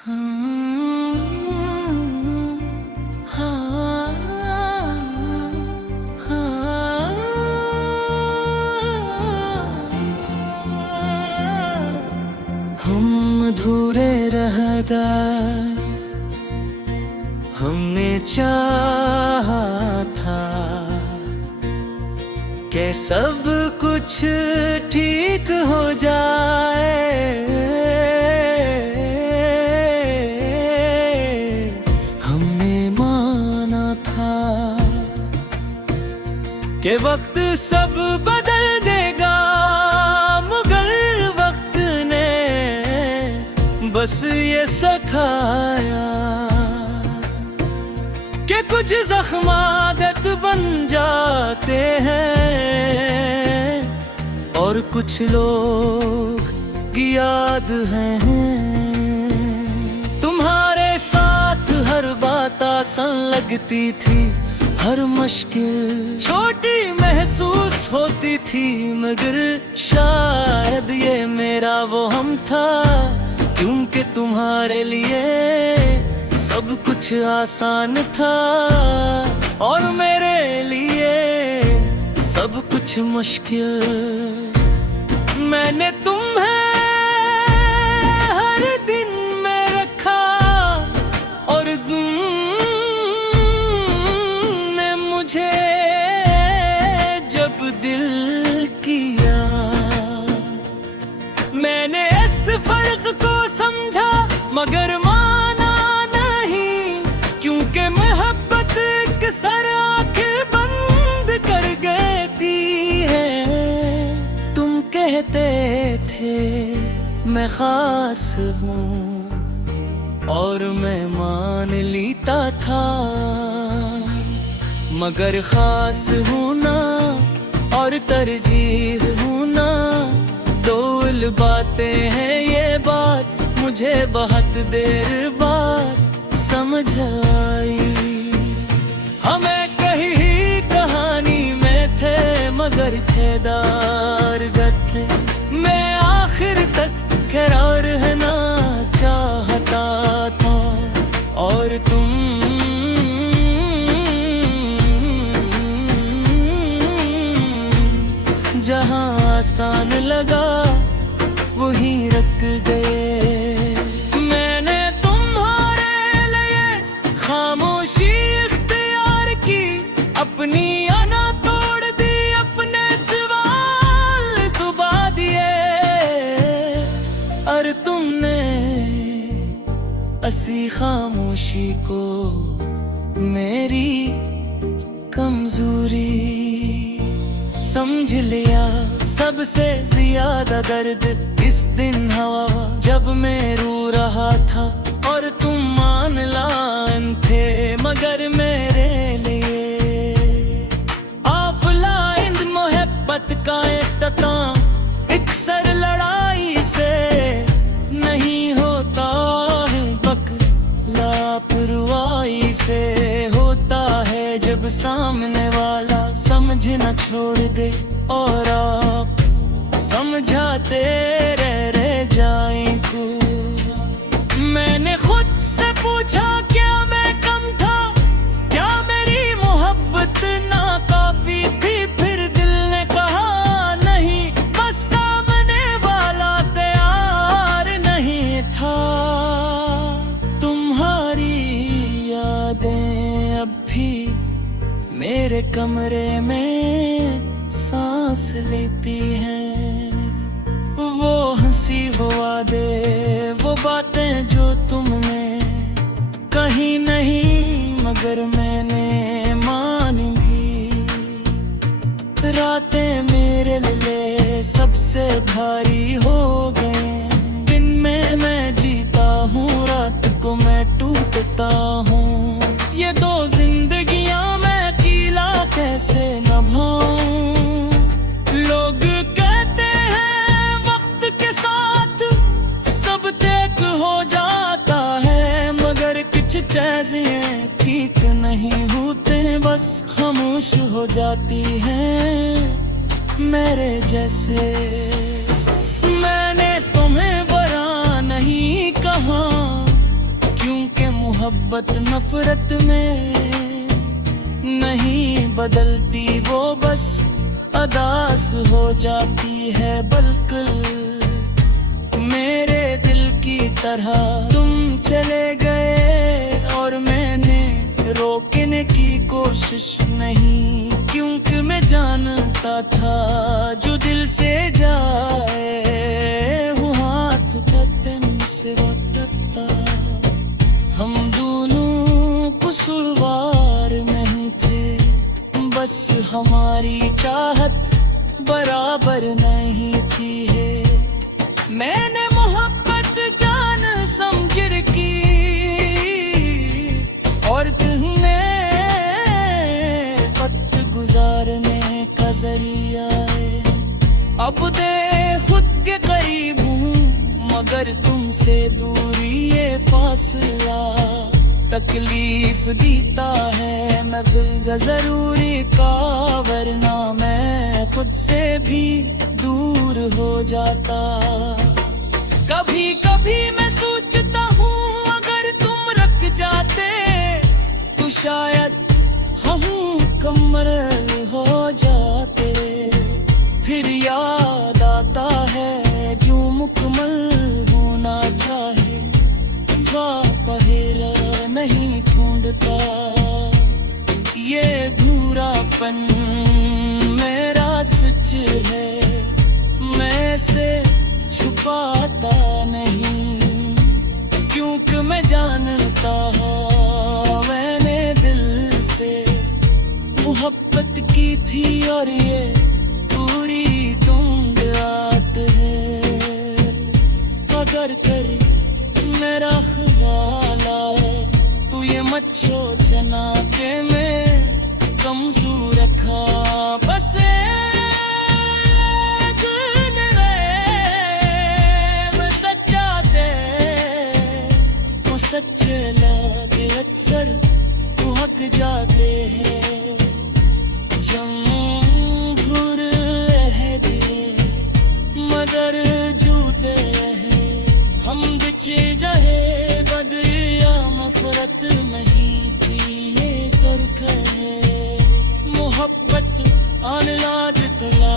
हम अधूरे रहता हमने चाहा था कि सब कुछ ठीक हो जाए। हमने माना था कि वक्त सब बदल देगा, मगर वक्त ने बस ये सिखाया कि कुछ जख्म आदत बन जाते हैं और कुछ लोग याद हैं। तुम्हारे साथ हर बात आसान लगती थी, हर मुश्किल छोटी महसूस होती थी, मगर शायद ये मेरा वो हम था, क्योंकि तुम्हारे लिए सब कुछ आसान था और मेरे लिए सब कुछ मुश्किल। मैंने तुम्हें हर दिन में रखा और तुमने मुझे जब दिल किया। मैंने इस फर्क को समझा मगर माना नहीं, क्योंकि मोहब्बत के सर आंखें बंद कर देती है। तुम कहते थे मैं खास हूँ और मैं मान लेता था, मगर खास हूँ ना और तरजीह हूँ ना, दो बातें हैं। ये बात मुझे बहुत देर बाद समझ आई। हमें कहीं कहानी में थे मगर ठेदार थे। मैं आखिर तक करार है ना चाहता था और तुम जहां आसान लगा वहीं रख गए। मैंने तुम्हारे लिए खामोशी इख्तियार की, अपनी अना तोड़ दी, अपने सवाल दुबा दिए, और तुमने ऐसी खामोशी को मेरी कमजोरी समझ लिया। सबसे ज्यादा दर्द इस दिन हवा जब मैं रो रहा था और तुम मान लान थे, मगर मेरे लिए ऑफलाइन मोहब्बत का इख्तिताम एक सर लड़ाई से नहीं होता है, बक लापरवाही से होता है। जब सामने वाला समझ न छोड़ दे और आप समझाते रह जाएं को। मैंने खुद से पूछा क्या मैं कम था, क्या मेरी मोहब्बत नाकाफी थी, फिर दिल ने कहा नहीं, बस सामने वाला तैयार नहीं था। तुम्हारी यादें अब भी मेरे कमरे में सांस लेती हैं। वो हंसी वो वादे वो बातें जो तुमने कहीं नहीं मगर मैंने मानी भी। रातें मेरे लिए सबसे भारी हो गए, दिन में मैं जीता हूँ, रात को मैं टूटता हूँ। ये दो जिंदगियां मैं अकेला कैसे निभाऊं। लोग कहते हैं वक्त के साथ सब तय हो जाता है, मगर कुछ चीजें ठीक नहीं होते, बस खामोश हो जाती हैं मेरे जैसे। मैंने तुम्हें बुरा नहीं कहा मोहब्बत नफरत में नहीं बदलती, वो बस अदास हो जाती है। बिल्कुल मेरे दिल की तरह तुम चले गए और मैंने रोकने की कोशिश नहीं, क्योंकि मैं जानता था जो दिल से जाए वो हाथ बदन से लौटता। हम दोनों कसूरवार नहीं थे, बस हमारी चाहत बराबर नहीं थी है। मैंने मोहब्बत जान समझ की और तुमने वक्त गुजारने का जरिया है। अब दे खुद के करीब हूँ मगर तुमसे दूरी ये फासला तकलीफ देता है। मैं जरूरी का वरना मैं खुद से भी दूर हो जाता। कभी कभी मैं सोचता हूँ अगर तुम रख जाते तो शायद हम कमर हो जाते। फिर याद आता है जो मुकम्मल होना चाहे पहेरा नहीं ढूंढता। ये धूरापन मेरा सच है, मैं से छुपाता नहीं, क्योंकि मैं जानता हूँ मैंने दिल से मोहब्बत की थी और ये पूरी तुम रात है। अगर करे मेरा ख्याल आए तू ये मत सोचना कि मैं कमजोर रखा। बस मैं सच्चा दे वो सच्चे लागे अक्सर वो हक जाते हैं। जमूर दे मगर झूठे रहे हम बिछे जाए बदरिया मफरत नहीं थी ये कर मोहब्बत अनलाद तला